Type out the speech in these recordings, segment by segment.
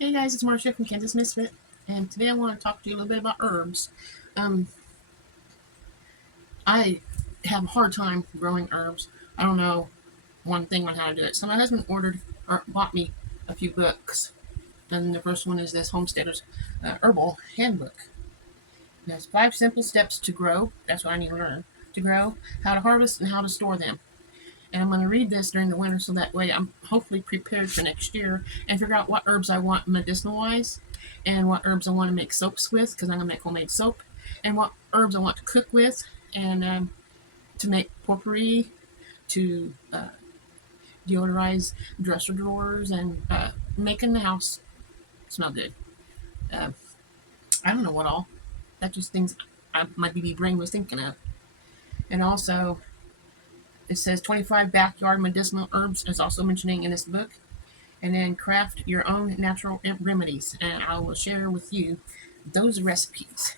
Hey guys, it's Marcia from Kansas Misfit, and today I want to talk to you a little bit about herbs. Um, I have a hard time growing herbs. I don't know one thing on how to do it. So my husband ordered or bought me a few books, and the first one is this Homesteader's Herbal Handbook. It has 5 simple steps to grow. That's what I need to learn to grow, how to harvest, and how to store them. And I'm going to read this during the winter so that way I'm hopefully prepared for next year and figure out what herbs I want medicinal wise and what herbs I want to make soaps with because I'm going to make homemade soap and what herbs I want to cook with and to make potpourri, to deodorize dresser drawers and making the house smell good. Uh, I don't know what all. That's just things my BB brain was thinking of. And also, it says 25 backyard medicinal herbs is also mentioning in this book. And then craft your own natural remedies. And I will share with you those recipes.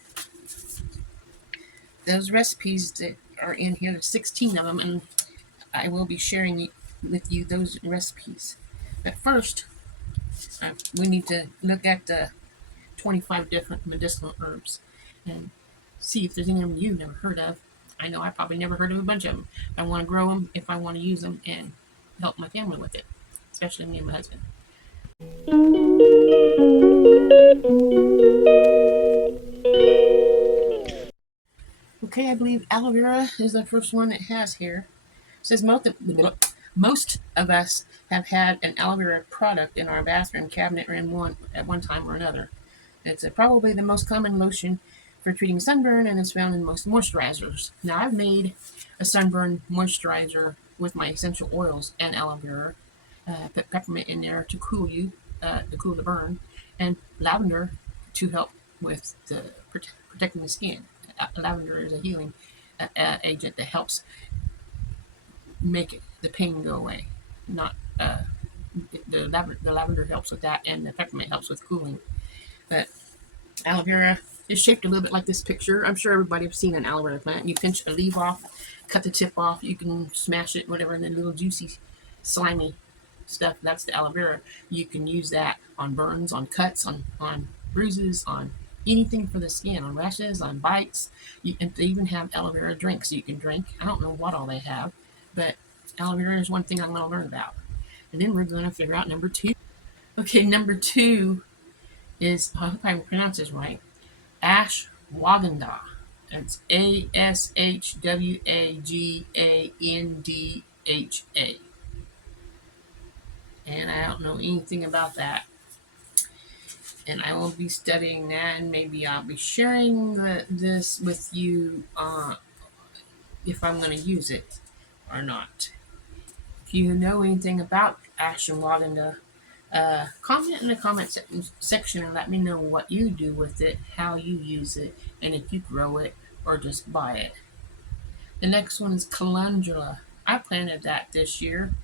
Those recipes that are in here, there's 16 of them, and I will be sharing with you those recipes. But first, we need to look at the 25 different medicinal herbs and see if there's any of them you've never heard of. I know I probably never heard of a bunch of them. I want to grow them if I want to use them and help my family with it, especially me and my husband. Okay, I believe aloe vera is the first one it has here. It says most of us have had an aloe vera product in our bathroom cabinet or in one at one time or another. It's probably the most common lotion for treating sunburn and is found in most moisturizers. Now, I've made a sunburn moisturizer with my essential oils and aloe vera. Put peppermint in there to cool the burn, and lavender to help with protecting the skin. Lavender is a healing agent that helps make the pain go away. Not the lavender helps with that, and the peppermint helps with cooling. But aloe vera is shaped a little bit like this picture. I'm sure everybody has seen an aloe vera plant. You pinch a leaf off, cut the tip off. You can smash it, whatever, and then little juicy, slimy stuff. That's the aloe vera. You can use that on burns, on cuts, on bruises, on anything for the skin, on rashes, on bites. And they even have aloe vera drinks you can drink. I don't know what all they have, but aloe vera is one thing I'm going to learn about. And then we're going to figure out number two. Okay, number two is, I hope I pronounce this right, ashwagandha. It's ASHWAGANDHA. And I don't know anything about that. And I will be studying that, and maybe I'll be sharing this with you if I'm going to use it or not. If you know anything about ashwagandha, comment in the comment section and let me know what you do with it, how you use it, and if you grow it or just buy it. The next one is calendula. I planted that this year.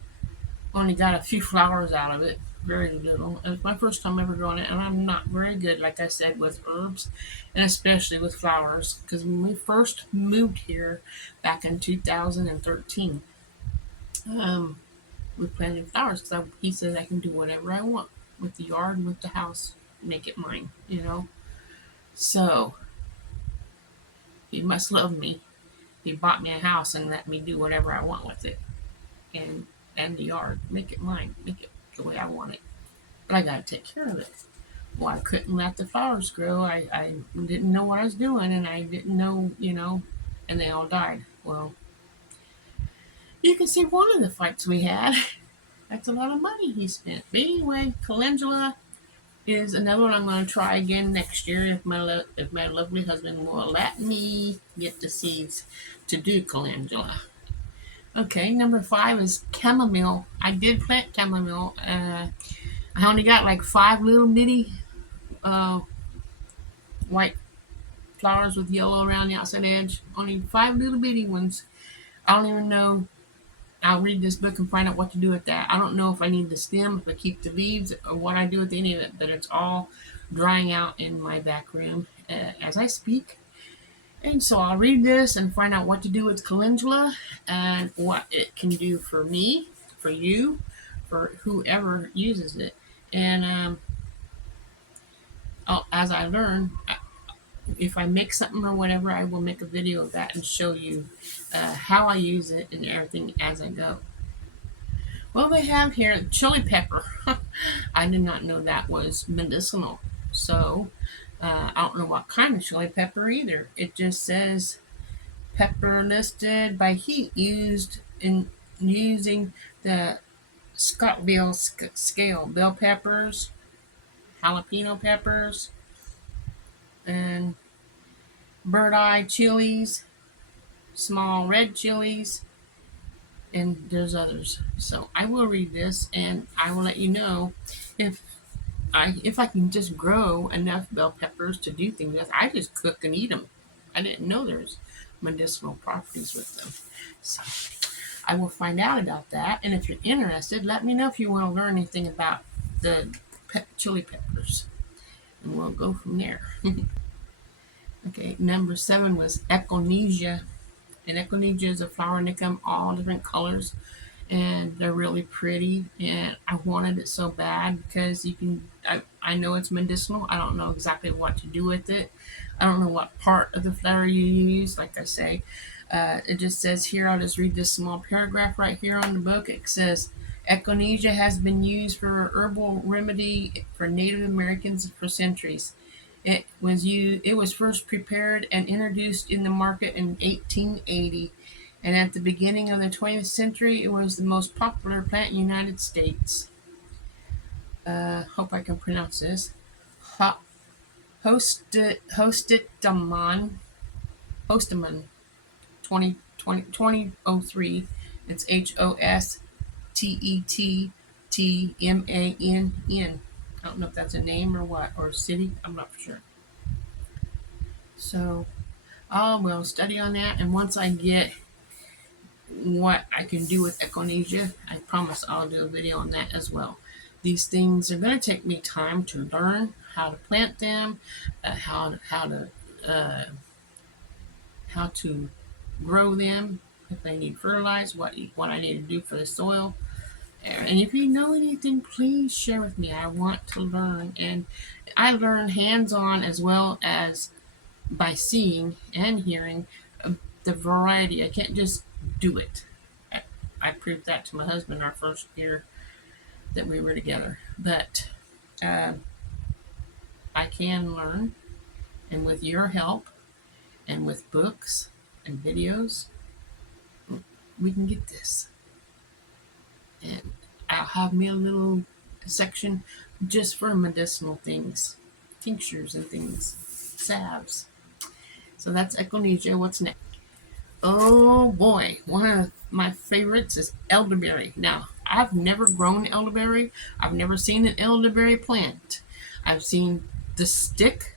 Only got a few flowers out of it, very little. It was my first time ever growing it, and I'm not very good, like I said, with herbs, and especially with flowers, because when we first moved here back in 2013, we planted flowers because he says I can do whatever I want with the yard and with the house, make it mine. So he must love me. He bought me a house and let me do whatever I want with it, and the yard, make it mine, make it the way I want it. But I gotta take care of it. Well, I couldn't let the flowers grow. I didn't know what I was doing, and I didn't know, and they all died. Well, you can see one of the fights we had. That's a lot of money he spent. But anyway, calendula is another one I'm going to try again next year if my lovely husband will let me get the seeds to do calendula. Okay, number 5 is chamomile. I did plant chamomile. I only got like 5 little bitty uh, white flowers with yellow around the outside edge. Only 5 little bitty ones. I don't even know. I'll read this book and find out what to do with that. I don't know if I need the stem, if I keep the leaves, or what I do with any of it, but it's all drying out in my back room as I speak. And so I'll read this and find out what to do with calendula and what it can do for me, for you, for whoever uses it. And as I learn, if I make something or whatever, I will make a video of that and show you how I use it and everything as I go. Well, they have here chili pepper. I did not know that was medicinal. So I don't know what kind of chili pepper either. It just says pepper listed by heat used in using the Scottville scale. Bell peppers, jalapeno peppers, and bird eye chilies, small red chilies, and there's others. So I will read this and I will let you know if I can just grow enough bell peppers to do things with. I just cook and eat them. I didn't know there's medicinal properties with them. So I will find out about that. And if you're interested, let me know if you want to learn anything about the chili peppers. And we'll go from there. Okay, number 7 was echinacea. And echinacea is a flower, and they come all different colors, and they're really pretty. And I wanted it so bad because you can. I know it's medicinal. I don't know exactly what to do with it. I don't know what part of the flower you use. Like I say, it just says here. I'll just read this small paragraph right here on the book. It says, echinacea has been used for herbal remedy for Native Americans for centuries. It was first prepared and introduced in the market in 1880, and at the beginning of the 20th century, it was the most popular plant in the United States. Hope I can pronounce this. Hostitamon 2003. It's HOSTETTMANN. I don't know if that's a name or what, or a city. I'm not sure. So I will study on that, and once I get what I can do with echinacea, I promise I'll do a video on that as well. These things are going to take me time to learn how to plant them, how to grow them, if they need fertilized, what I need to do for the soil. And if you know anything, please share with me. I want to learn, and I learn hands-on as well as by seeing and hearing the variety. I can't just do it. I proved that to my husband our first year that we were together. But I can learn, and with your help and with books and videos, we can get this. And I'll have me a little section just for medicinal things, tinctures and things, salves. So that's echinacea. What's next? Oh boy, one of my favorites is elderberry. Now, I've never grown elderberry. I've never seen an elderberry plant. I've seen the stick.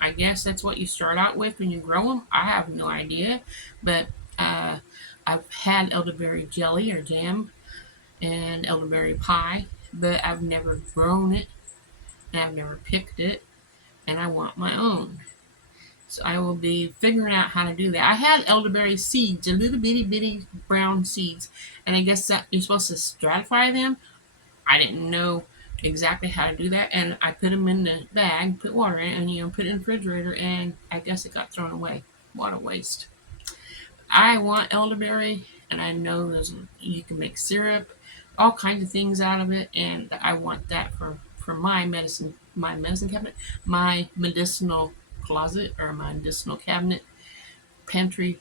I guess that's what you start out with when you grow them. I have no idea, but I've had elderberry jelly or jam and elderberry pie, but I've never grown it and I've never picked it, and I want my own. So I will be figuring out how to do that. I had elderberry seeds, a little bitty brown seeds, and I guess that you're supposed to stratify them. I didn't know exactly how to do that, and I put them in the bag, put water in it, and put it in the refrigerator, and I guess it got thrown away. What a waste. I want elderberry, and I know you can make syrup, all kinds of things out of it, and I want that for my medicine cabinet, my medicinal closet, or my medicinal cabinet, pantry,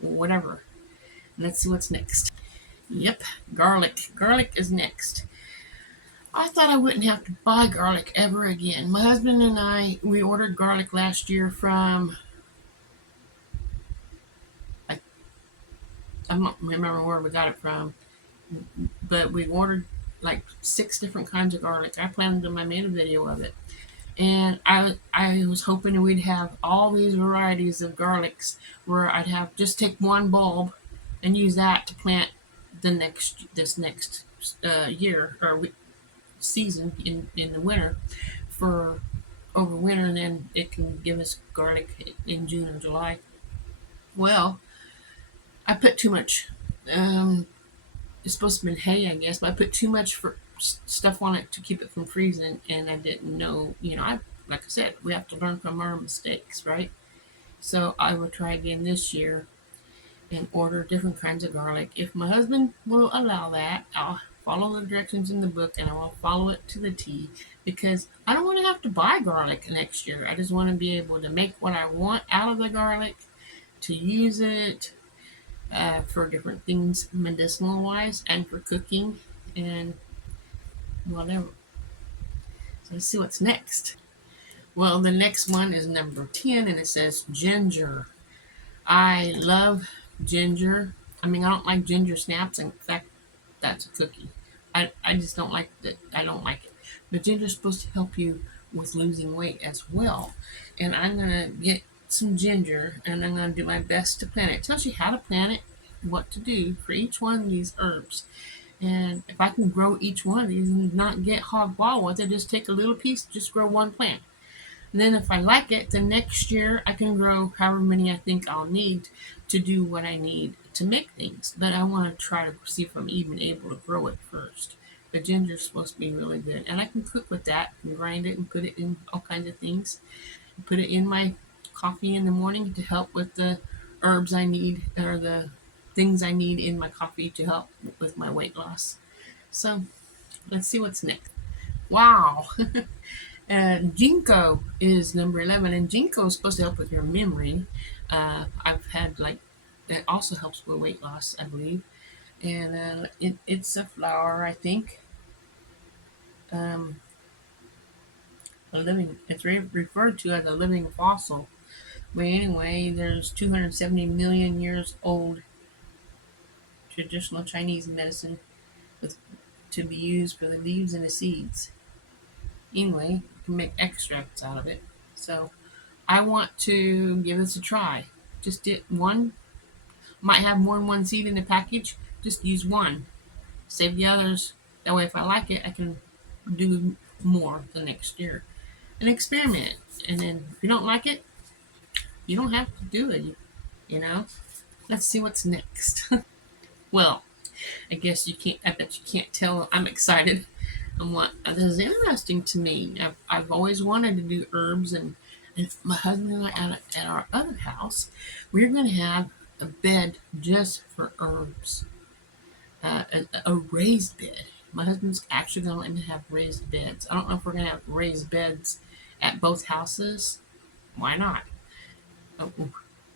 whatever. Let's see what's next. Yep, garlic. Garlic is next. I thought I wouldn't have to buy garlic ever again. My husband and we ordered garlic last year from, I don't remember where we got it from, but we ordered like 6 different kinds of garlic. I planned them, I made a video of it. And I was hoping we'd have all these varieties of garlics where I'd have just take one bulb and use that to plant this next year or season in the winter for over winter, and then it can give us garlic in June or July. Well, I put too much. It's supposed to be hay, I guess, but I put too much for stuff on it to keep it from freezing, and I didn't know. like I said, we have to learn from our mistakes, right? So I will try again this year and order different kinds of garlic. If my husband will allow that, I'll follow the directions in the book and I will follow it to the T, because I don't want to have to buy garlic next year. I just want to be able to make what I want out of the garlic, to use it for different things, medicinal wise, and for cooking and whatever. So let's see what's next. Well, the next one is number 10 and it says ginger. I love ginger. I mean, I don't like ginger snaps. In fact, that's a cookie. I just don't like that. I don't like it. But ginger is supposed to help you with losing weight as well. And I'm going to get some ginger and I'm going to do my best to plant it. It tells you how to plant it, what to do for each one of these herbs. And if I can grow each one of these and not get hog wild with it, just take a little piece, just grow one plant. And then if I like it, the next year I can grow however many I think I'll need to do what I need to make things. But I want to try to see if I'm even able to grow it first. The ginger's supposed to be really good. And I can cook with that and grind it and put it in all kinds of things. Put it in my coffee in the morning to help with the herbs I need, or the things I need in my coffee to help with my weight loss. So let's see what's next. Wow. Ginkgo is number 11, and Ginkgo is supposed to help with your memory. I've had like that also helps with weight loss, I believe, and it's a flower, I think. Um, a living, it's referred to as a living fossil. But anyway, there's 270 million years old traditional Chinese medicine with, to be used for the leaves and the seeds. Anyway, you can make extracts out of it. So I want to give this a try. Just get one. Might have more than one seed in the package. Just use one. Save the others. That way, if I like it, I can do more the next year. And experiment. And then if you don't like it, you don't have to do it. You know. Let's see what's next. Well, I guess you can't. I bet you can't tell. I'm excited. And what this is interesting to me. I've always wanted to do herbs, and my husband and I at our other house, we're going to have a bed just for herbs, a raised bed. My husband's actually going to let me have raised beds. I don't know if we're going to have raised beds at both houses. Why not? Oh,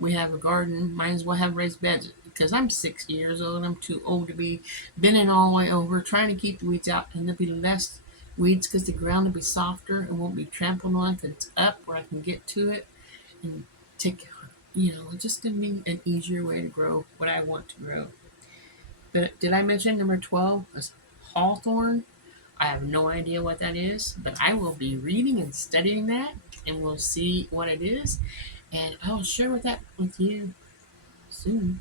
we have a garden. Might as well have raised beds because I'm 60 years old. I'm too old to be bending all the way over trying to keep the weeds out, and there'll be less weeds because the ground will be softer and won't be trampled on because it's up where I can get to it and take, just to be an easier way to grow what I want to grow. But did I mention number 12 is hawthorn? I have no idea what that is, but I will be reading and studying that, and we'll see what it is, and I'll share that with you soon.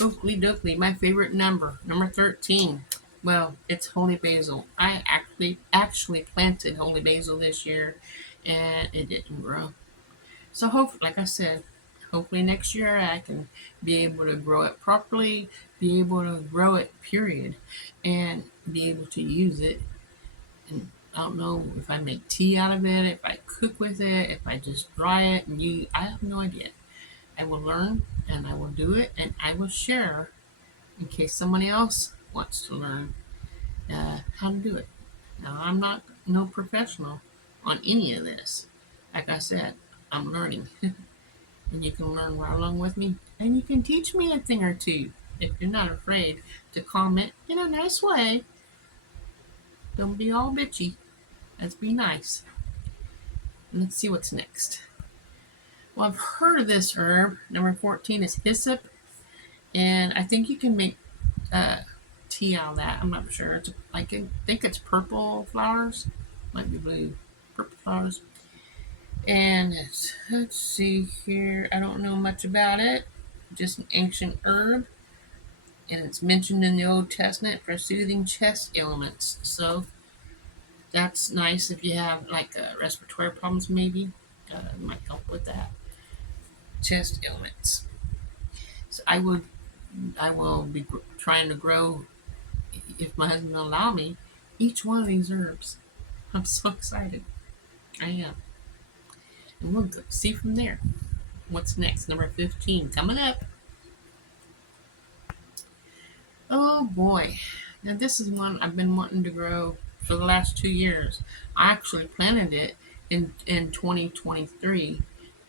Oakley Doakley, my favorite number 13. Well, it's holy basil. I actually planted holy basil this year, and it didn't grow. So hopefully, like I said, hopefully next year I can be able to grow it properly, be able to grow it, period, and be able to use it. And I don't know if I make tea out of it, if I cook with it, if I just dry it and use. I have no idea. I will learn and I will do it and I will share in case somebody else wants to learn how to do it. Now, I'm not no professional on any of this. Like I said, I'm learning. And you can learn right along with me. And you can teach me a thing or two if you're not afraid to comment in a nice way. Don't be all bitchy. Let's be nice. And let's see what's next. Well, I've heard of this herb. Number 14 is hyssop. And I think you can make tea out of that. I'm not sure. I think it's purple flowers. Might be blue. Purple flowers. And let's see here. I don't know much about it. Just an ancient herb. And it's mentioned in the Old Testament for soothing chest ailments. So that's nice if you have like respiratory problems, maybe. It might help with that. Chest ailments. So I will be trying to grow, if my husband will allow me, each one of these herbs. I'm so excited. I am. And we'll see from there. What's next? Number 15 coming up. Oh boy. Now, this is one I've been wanting to grow for the last 2 years. I actually planted it in 2023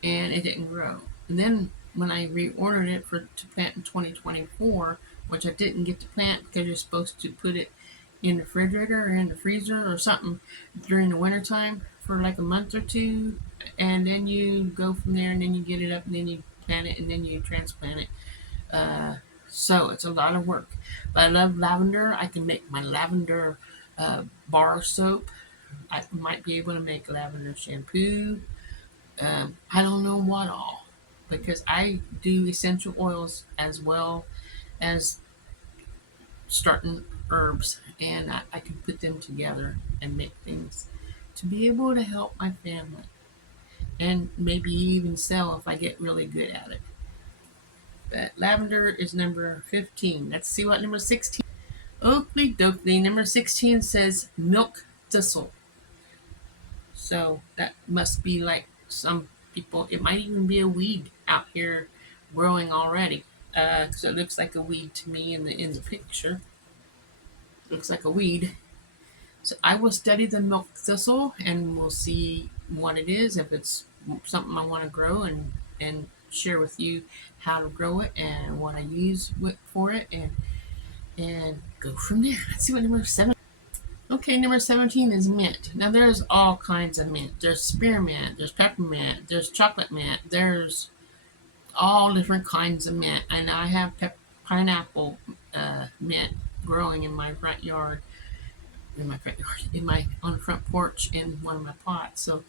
and it didn't grow. And then when I reordered it to plant in 2024, which I didn't get to plant because you're supposed to put it in the refrigerator or in the freezer or something during the wintertime for like a month or two, and then you go from there and then you get it up and then you plant it and then you transplant it. Uh, so it's a lot of work. But I love lavender. I can make my lavender bar soap. I might be able to make lavender shampoo. I don't know what all, because I do essential oils as well as starting herbs, and I can put them together and make things to be able to help my family and maybe even sell if I get really good at it. But lavender is number 15. Let's see what number 16. Oakley dokley. Number 16 says milk thistle. So that must be like some people, it might even be a weed out here growing already. So it looks like a weed to me in the picture. Looks like a weed. So I will study the milk thistle and we'll see what it is, if it's something I want to grow, and share with you how to grow it and what I use for it, and go from there. Let's see what number 7. Okay, number 17 is mint. Now there's all kinds of mint. There's spearmint, there's peppermint, there's chocolate mint, there's all different kinds of mint. And I have pineapple mint growing in my front yard, in my on the front porch in one of my pots. So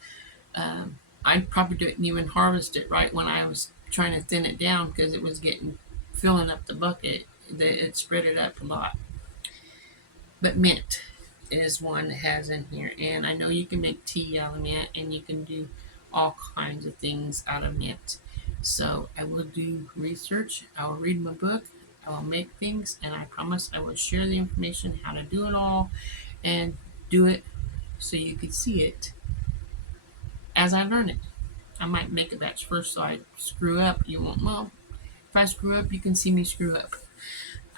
I probably didn't even harvest it right when I was trying to thin it down because it was filling up the bucket. It spread it up a lot. But mint is one that has in here, and I know you can make tea out of mint, and you can do all kinds of things out of mint. So I will do research. I will read my book. I will make things, and I promise I will share the information how to do it all and do it so you can see it as I learn it. I might make a batch first so I screw up. You won't. Well, if I screw up, you can see me screw up.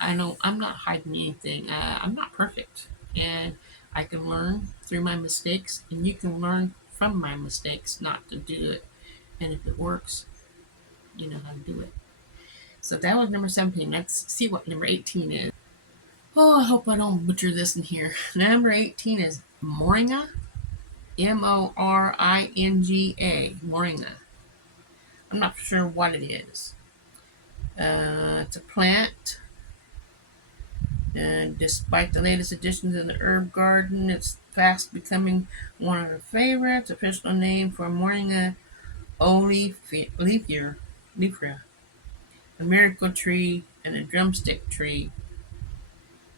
I know I'm not hiding anything. I'm not perfect, and I can learn through my mistakes, and you can learn from my mistakes not to do it. And if it works, you know how to do it. So that was number 17. Let's see what number 18 is. Oh, I hope I don't butcher this in here. Number 18 is moringa. Moringa. Moringa. I'm not sure what it is. It's a plant. And despite the latest additions in the herb garden, it's fast becoming one of the favorites. Official name for Moringa oleifera, a miracle tree and a drumstick tree.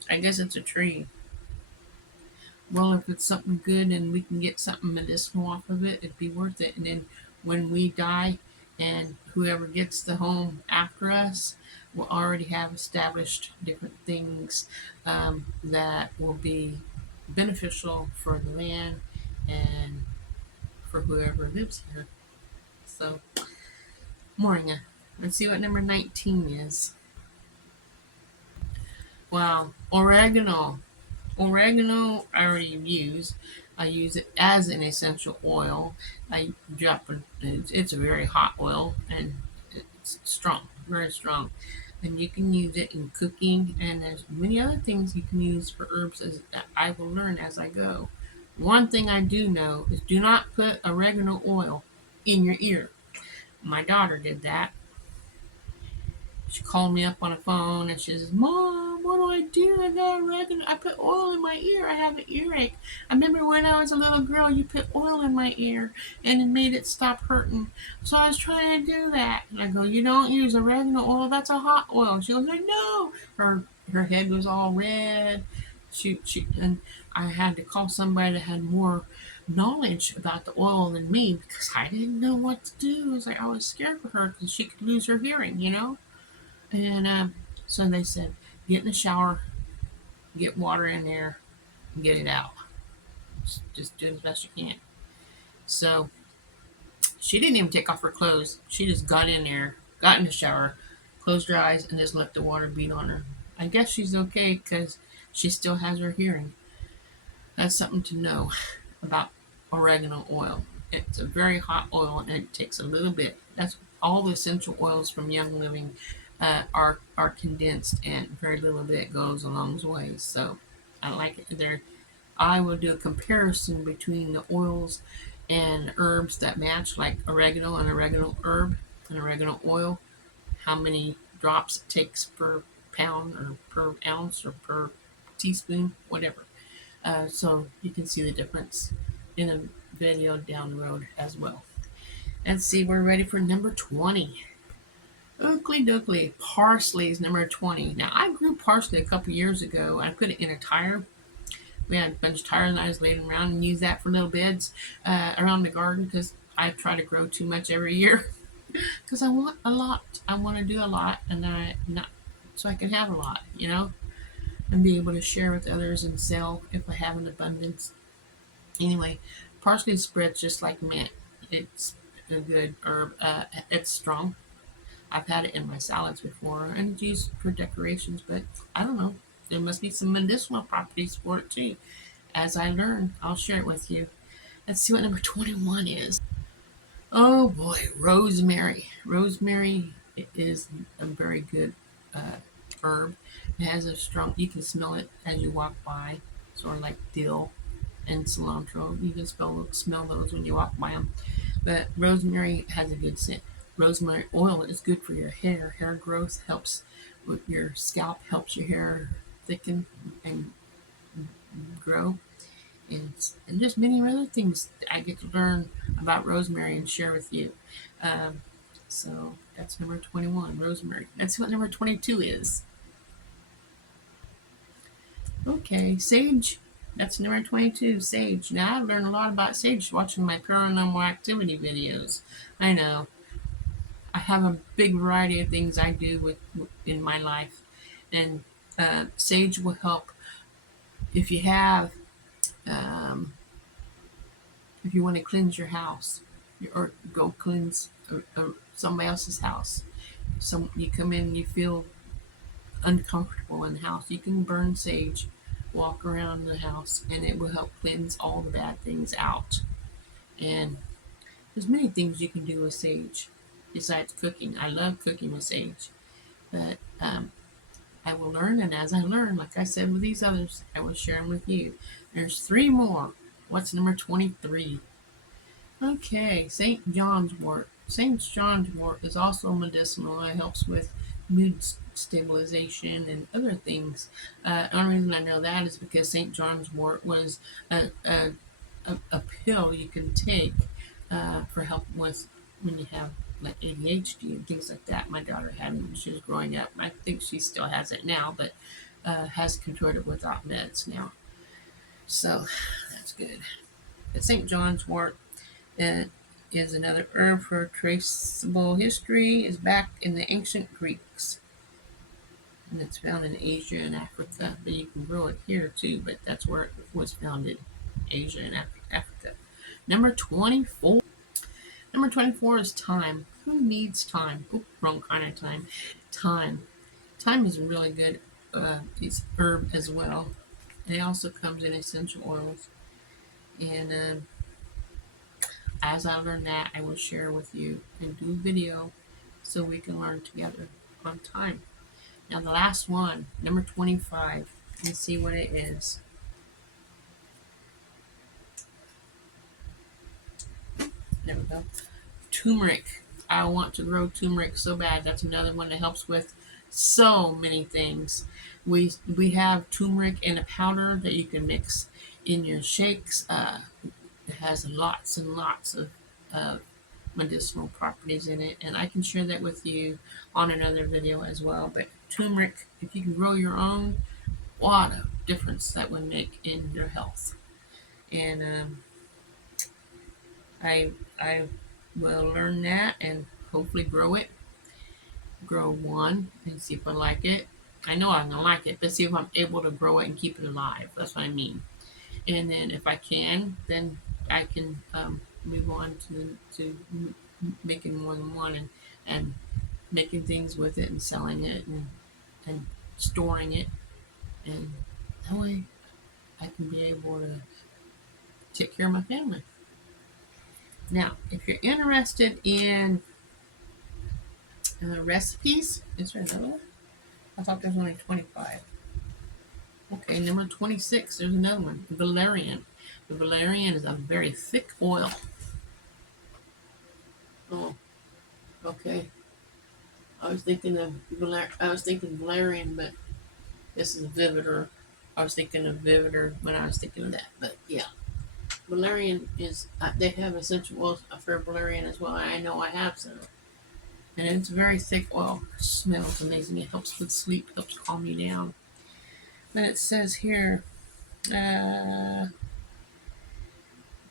I guess it's a tree. Well, if it's something good and we can get something medicinal off of it, it'd be worth it. And then when we die, and whoever gets the home after us will already have established different things that will be beneficial for the land and for whoever lives here. So, moringa. Let's see what number 19 is. Wow, oregano. Oregano I already use. I use it as an essential oil. I drop it. It's a very hot oil and it's strong, very strong. And you can use it in cooking, and there's many other things you can use for herbs that I will learn as I go. One thing I do know is do not put oregano oil in your ear. My daughter did that. She called me up on the phone and she says, "Mom, what do I do? I got oregano. I put oil in my ear. I have an earache. I remember when I was a little girl, you put oil in my ear and it made it stop hurting. So I was trying to do that." And I go, "You don't use oregano oil. That's a hot oil." She was like, "No." Her head was all red. And I had to call somebody that had more knowledge about the oil than me because I didn't know what to do. It was like I was scared for her because she could lose her hearing, you know. And so they said, get in the shower, get water in there, and get it out. Just do it as best you can. So she didn't even take off her clothes. She just got in there, got in the shower, closed her eyes, and just let the water beat on her. I guess she's okay because she still has her hearing. That's something to know about oregano oil. It's a very hot oil and it takes a little bit. That's all the essential oils from Young Living are condensed, and very little bit goes a long way. So I like it. There, I will do a comparison between the oils and herbs that match, like oregano and oregano herb and oregano oil. How many drops it takes per pound or per ounce or per teaspoon, whatever. So you can see the difference in a video down the road as well. Let's see, we're ready for number 20. Oakley dokley, parsley is number 20. Now, I grew parsley a couple years ago. I put it in a tire. We had a bunch of tires and I just laid them around and used that for little beds around the garden because I try to grow too much every year because I want a lot. I want to do a lot and I not so I can have a lot, and be able to share with others and sell if I have an abundance. Anyway, parsley spreads just like mint. It's a good herb. It's strong. I've had it in my salads before and it's used for decorations, but I don't know. There must be some medicinal properties for it too. As I learn, I'll share it with you. Let's see what number 21 is. Oh boy, rosemary. Rosemary is a very good herb. It has a strong, you can smell it as you walk by, sort of like dill and cilantro. You can smell those when you walk by them. But rosemary has a good scent. Rosemary oil is good for your hair. Hair growth helps with your scalp, helps your hair thicken and grow. And just many other things I get to learn about rosemary and share with you. Um, so that's number 21, rosemary. That's what number 22 is. Okay, sage. That's number 22, sage. Now, I've learned a lot about sage watching my paranormal activity videos. I know. I have a big variety of things I do in my life. And sage will help if you have, um, if you want to cleanse your house or go cleanse somebody else's house. You come in and you feel uncomfortable in the house, you can burn sage, walk around the house, and it will help cleanse all the bad things out. And there's many things you can do with sage besides cooking. I love cooking with sage, but I will learn, and as I learn, like I said with these others, I will share them with you. There's three more. What's number 23? Okay, St. John's wort. St. John's wort is also medicinal. It helps with mood stabilization and other things. The only reason I know that is because St. John's wort was a pill you can take for help with when you have like ADHD and things like that. My daughter had it when she was growing up. I think she still has it now, but has controlled it without meds now. So that's good. But St. John's wort is another herb for traceable history, is back in the ancient Greeks. And it's found in Asia and Africa. But you can grow it here too, but that's where it was founded, Asia and Africa. Number 24. Number 24 is thyme. Who needs thyme? Oh, wrong kind of thyme. Thyme. Thyme is a really good it's herb as well. And it also comes in essential oils. And as I learn that, I will share with you and do a video so we can learn together on thyme. Now the last one, number 25. Let's see what it is. There we go. Turmeric. I want to grow turmeric so bad. That's another one that helps with so many things. We have turmeric in a powder that you can mix in your shakes. It has lots and lots of medicinal properties in it, and I can share that with you on another video as well. But turmeric, if you can grow your own, what a difference that would make in your health. And I will learn that and hopefully grow one and see if I like it. I know I'm gonna like it, but see if I'm able to grow it and keep it alive. That's what I mean. And then if I can, then I can move on to making more than one, and making things with it and selling it, and storing it, and that way I can be able to take care of my family. Now, if you're interested in recipes, is there another one? I thought there was only 25. Okay, number 26, there's another one, valerian. The valerian is a very thick oil. Oh, okay. I was thinking valerian, but this is Vivitor. I was thinking of Vivitor when I was thinking of that. But yeah, valerian is, they have essential oils for valerian as well. I know I have some. And it's very thick oil. It smells amazing. It helps with sleep, helps calm you down. Then it says here, uh,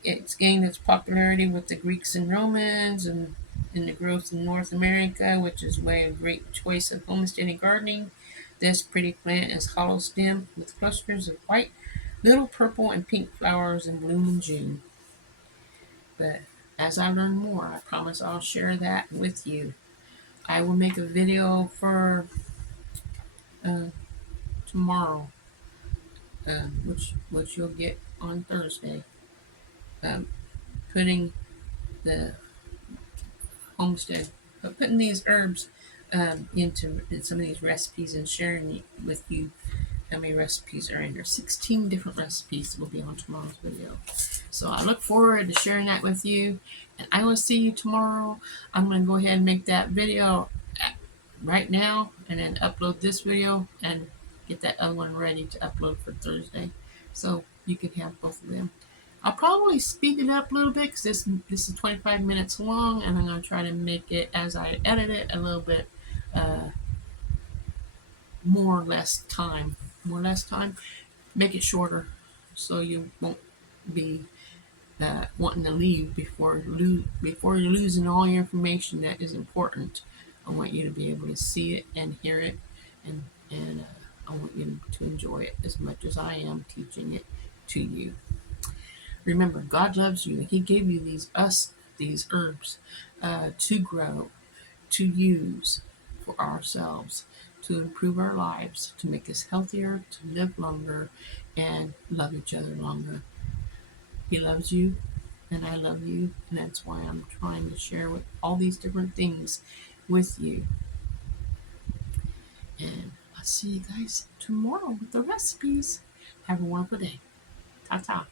it's gained its popularity with the Greeks and Romans, and in the growth in North America, which is why a great choice of homesteading gardening. This pretty plant is hollow stem with clusters of white, little purple, and pink flowers in bloom in June. But as I learn more, I promise I'll share that with you. I will make a video for uh, tomorrow, which you'll get on Thursday. Um, putting the homestead, putting these herbs into some of these recipes and sharing with you how many recipes are in there. 16 different recipes will be on tomorrow's video. So I look forward to sharing that with you, and I will see you tomorrow. I'm going to go ahead and make that video right now and then upload this video and get that other one ready to upload for Thursday. So you can have both of them. I'll probably speed it up a little bit because this is 25 minutes long, and I'm going to try to make it, as I edit it, a little bit uh, more or less time. More or less time. Make it shorter so you won't be wanting to leave before you're losing all your information that is important. I want you to be able to see it and hear it, and I want you to enjoy it as much as I am teaching it to you. Remember, God loves you. He gave you these herbs to grow, to use for ourselves, to improve our lives, to make us healthier, to live longer, and love each other longer. He loves you, and I love you, and that's why I'm trying to share with all these different things with you. And I'll see you guys tomorrow with the recipes. Have a wonderful day. Ta ta.